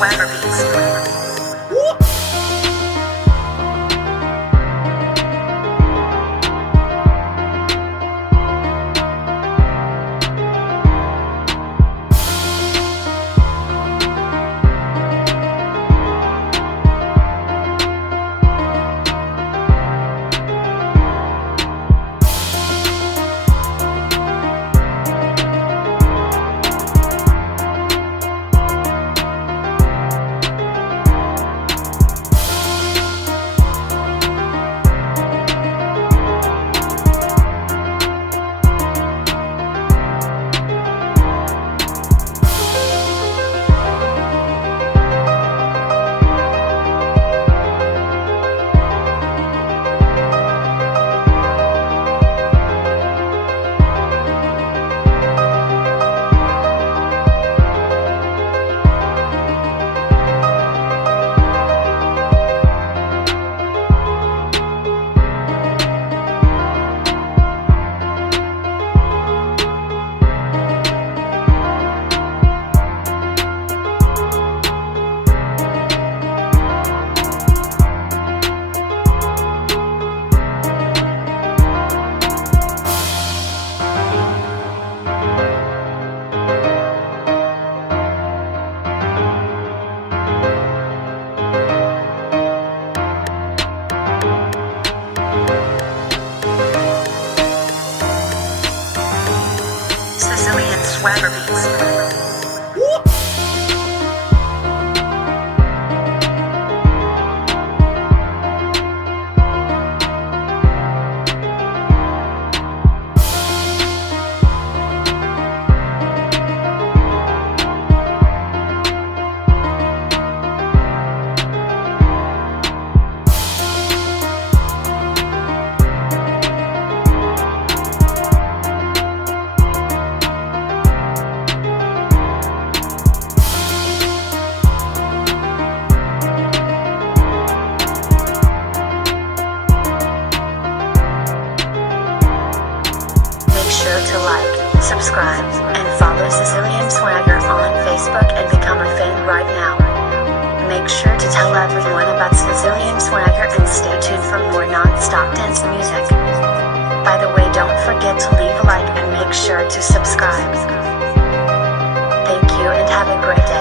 Swagger Beats. Sicilian Swagger Beats. Make sure to like, subscribe, and follow Sicilian Swagger on Facebook and become a fan right now. Make sure to tell everyone about Sicilian Swagger and stay tuned for more non-stop dance music. By the way, don't forget to leave a like and make sure to subscribe. Thank you and have a great day.